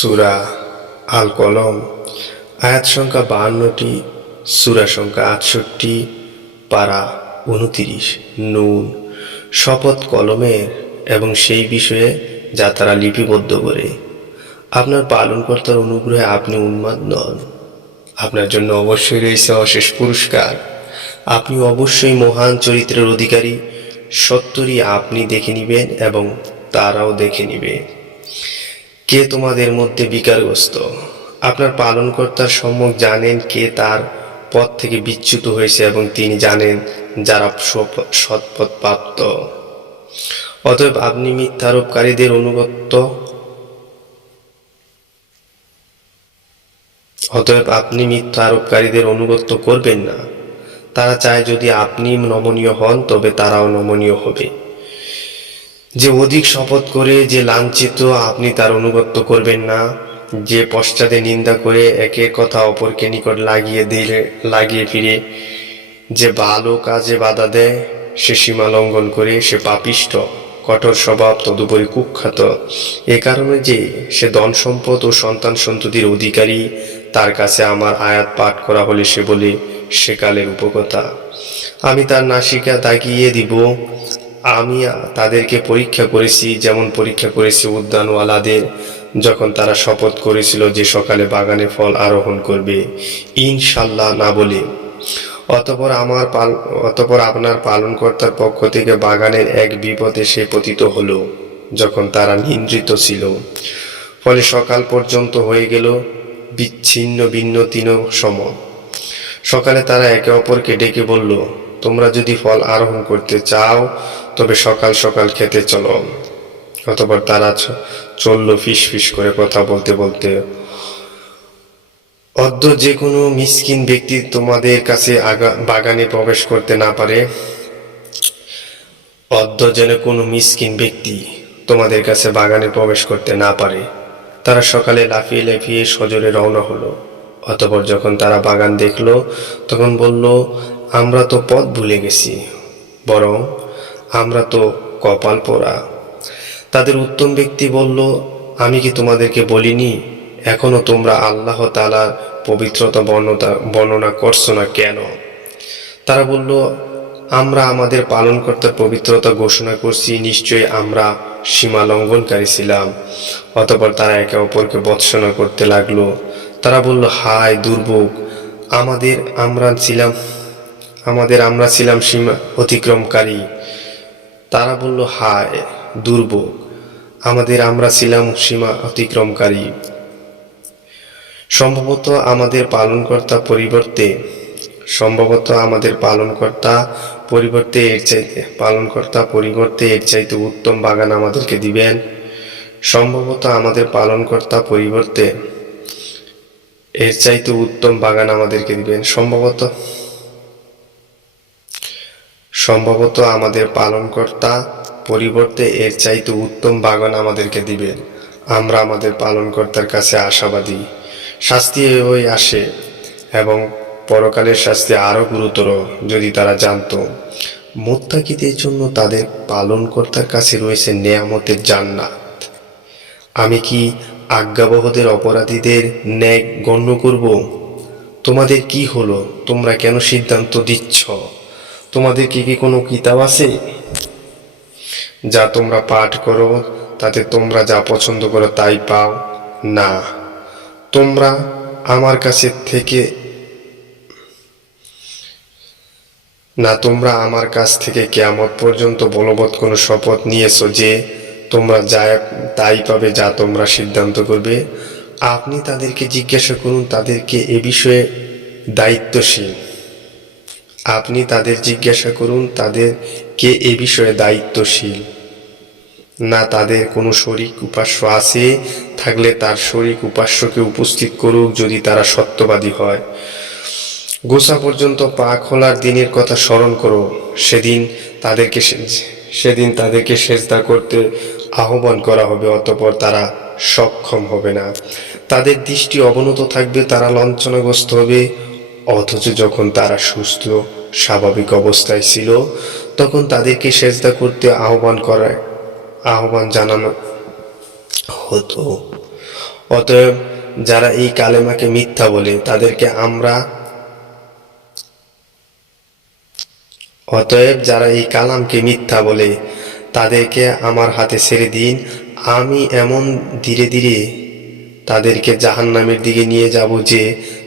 সূরা আল কলম, আয়াত সংখ্যা 52টি, সূরা সংখ্যা 68, পারা 29। নুন, শপথ কলমের এবং সেই বিষয়ে যা তারা লিপিবদ্ধ করে। আপনার পালনকর্তার অনুগ্রহে আপনি উন্মাদ নন। আপনার জন্য অবশ্যই রয়েছে অশেষ পুরস্কার। আপনি অবশ্যই মহান চরিত্রের অধিকারী। সত্তরই আপনি দেখে নিবেন এবং তারাও দেখে নিবে কে তোমাদের মধ্যে বিকারগ্রস্ত। আপনার পালনকর্তার সম্যক জানেন কে তার পথ থেকে বিচ্যুত হয়েছে এবং তিনি জানেন যারা সৎপথ প্রাপ্ত। অতএব আপনি মিথ্যা আরোপকারীদের অনুগত্য করবেন না। তারা চায় যদি আপনি নমনীয় হন তবে তারাও নমনীয় হবে। যে অধিক শপথ করে, যে লাঞ্ছিত, আপনি তার অনুগত্য করবেন না। যে পশ্চাতে নিন্দা করে একের কথা অপরকে নিকট লাগিয়ে ফিরে, যে ভালো কাজে বাধা দেয়, সে সীমা লঙ্ঘন করে, সে পাপিষ্ঠ, কঠোর স্বভাব, তদুপরি কুখ্যাত। এ কারণে যে সে ধন সম্পদ ও সন্তান সন্ততির অধিকারী, তার কাছে আমার আয়াত পাঠ করা হলে সে বলে সেকালের উপকথা। আমি তার নাসিকা দাগিয়ে দিব। আমি তাদেরকে পরীক্ষা করেছি যেমন পরীক্ষা করেছি উদ্যানওয়ালাদের, যখন তারা শপথ করেছিল যে সকালে বাগানে ফল আরোহণ করবে, ইনশাল্লাহ না বলে। অতঃপর আপনার পালনকর্তার পক্ষ থেকে বাগানের এক বিপদে সে পতিত হলো যখন তারা নিদ্রিত ছিল। ফলে সকাল পর্যন্ত হয়ে গেল বিচ্ছিন্ন ভিন্ন তিন সম। সকালে তারা একে অপরকে ডেকে বলল, তোমরা যদি ফল আরোহণ করতে চাও তবে সকাল সকাল খেতে চলো। অতঃপর তারা চলল ফিস ফিস করে কথা বলতে বলতে। অদ্য যে কোনো মিসকিন ব্যক্তি তোমাদের কাছে বাগানে প্রবেশ করতে না পারে। অদ্য যেন কোনো মিসকিন ব্যক্তি তোমাদের কাছে বাগানে প্রবেশ করতে না পারে। তারা সকালে লাফিয়ে লাফিয়ে সজোরে রওনা হলো। অতঃপর যখন তারা বাগান দেখলো তখন বলল, আমরা তো পথ ভুলে গেছি, বরং আমরা তো কপাল পোড়া। তাদের উত্তম ব্যক্তি বলল, আমি কি তোমাদেরকে বলিনি এখনো তোমরা আল্লাহ তাআলার পবিত্রতা বর্ণনা করছো না কেন? তারা বলল, আমরা আমাদের পালনকর্তার পবিত্রতা ঘোষণা করছি, নিশ্চয়ই আমরা সীমা লঙ্ঘনকারী ছিলাম। অতঃপর তারা একে অপরকে ভর্ৎসনা করতে লাগলো। তারা বলল, হায় দুর্ভোগ আমাদের, আমরা ছিলাম সীমা অতিক্রমকারী। তারা বলল, হায় দুর্ভোগ আমাদের, আমরা ছিলাম সীমা অতিক্রমকারী। সম্ভবত আমাদের পালনকর্তা পরিবর্তে এর চাইতে উত্তম বাগান আমাদেরকে দিবেন। সম্ভবত আমাদের পালনকর্তা পরিবর্তে এর চাইতে উত্তম বাগান আমাদেরকে দিবেন। সম্ভবত আমাদের পালনকর্তা পরিবর্তে এর চাইতে উত্তম বাগান আমাদেরকে দিবেন। আমরা আমাদের পালনকর্তার কাছে আশাবাদী। শাস্তি এভাবেই আসে এবং পরকালের শাস্তি আরো গুরুতর যদি তারা জানত। মুত্তাকিদের জন্য তাদের পালনকর্তার কাছে রয়েছে নেয়ামতের জান্নাত। আমি কি আজ্ঞাবহদের অপরাধীদের ন্যায় গণ্য করব? তোমাদের কি হলো? তোমরা কেন সিদ্ধান্ত দিচ্ছ? তোমাদের কি কোনো কিতাব আছে যা তোমরা পাঠ করো, তাতে তোমরা যা পছন্দ করো তাই পাও? না, তোমরা আমার কাছ থেকে কিয়ামত পর্যন্ত বলবৎ কোনো শপথ নিয়েছো যে তোমরা তাই পাবে যা তোমরা সিদ্ধান্ত করবে। আপনি তাদেরকে জিজ্ঞাসা করুন, তাদেরকে এ বিষয়ে দায়িত্বশীল। না তাদের কোনো শরীক উপাস্য আছে? থাকলে তার শরীক উপাস্যকে উপস্থিত করুক যদি তারা সত্যবাদী হয়। গোসা পর্যন্ত পা খোলার দিনের কথা স্মরণ করো। সেদিন তাদেরকে সেজদা করতে আহ্বান করা হবে, অতঃপর তারা সক্ষম হবে না। তাদের দৃষ্টি অবনত থাকবে, তারা লাঞ্ছনাগ্রস্ত হবে। অথচ যখন তারা সুস্থ স্বাভাবিক অবস্থায় ছিল তখন তাদেরকে সেজদা করতে আহ্বান জানানো হতো। অতএব যারা এই কালেমাকে মিথ্যা বলে তাদেরকে অতএব যারা এই কালামকে মিথ্যা বলে তাদেরকে আমার হাতে ছেড়ে দিন। আমি এমন ধীরে ধীরে তাদেরকে জাহান্নামের দিকে নিয়ে যাব যে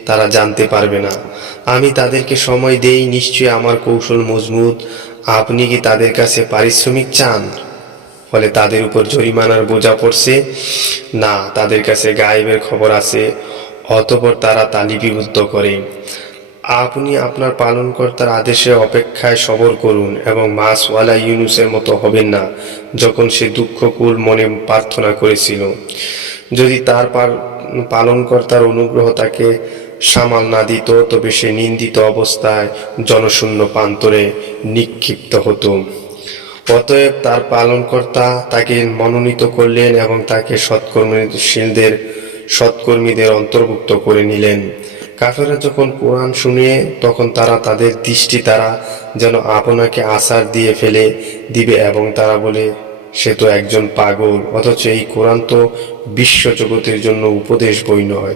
তারা জানতে পারবে না। আমি তাদেরকে সময় দেই, নিশ্চয়ই আমার কৌশল মজবুত। আপনি কি তাদের কাছে পারিশ্রমিক চান? ফলে তাদের উপর জরিমানার বোঝা পড়ছে? না, তাদের কাছে গায়েবের খবর আছে, অতঃপর তারা তা লিপিবদ্ধ করে। আপনি আপনার পালনকর্তার আদেশের অপেক্ষায় সবর করুন এবং মাছওয়ালা ইউনুসের মতো হবেন না, যখন সে দুঃখকুল মনে প্রার্থনা করেছিল। যদি তার পালনকর্তার অনুগ্রহ তাকে সামাল না দিত, তবে সে নিন্দিত অবস্থায় জনশূন্য প্রান্তরে নিক্ষিপ্ত হতো। অতএব তার পালনকর্তা তাকে মনোনীত করলেন এবং তাকে সৎকর্মীদের অন্তর্ভুক্ত করে নিলেন। কাফেররা যখন কোরআন শুনে, তখন তাদের দৃষ্টি তারা যেন আপনাকে আছাড় দিয়ে ফেলে দিবে এবং তারা বলে, সে তো একজন পাগল। অথচ এই কোরআন তো বিশ্বজগতের জন্য উপদেশ বই নয়,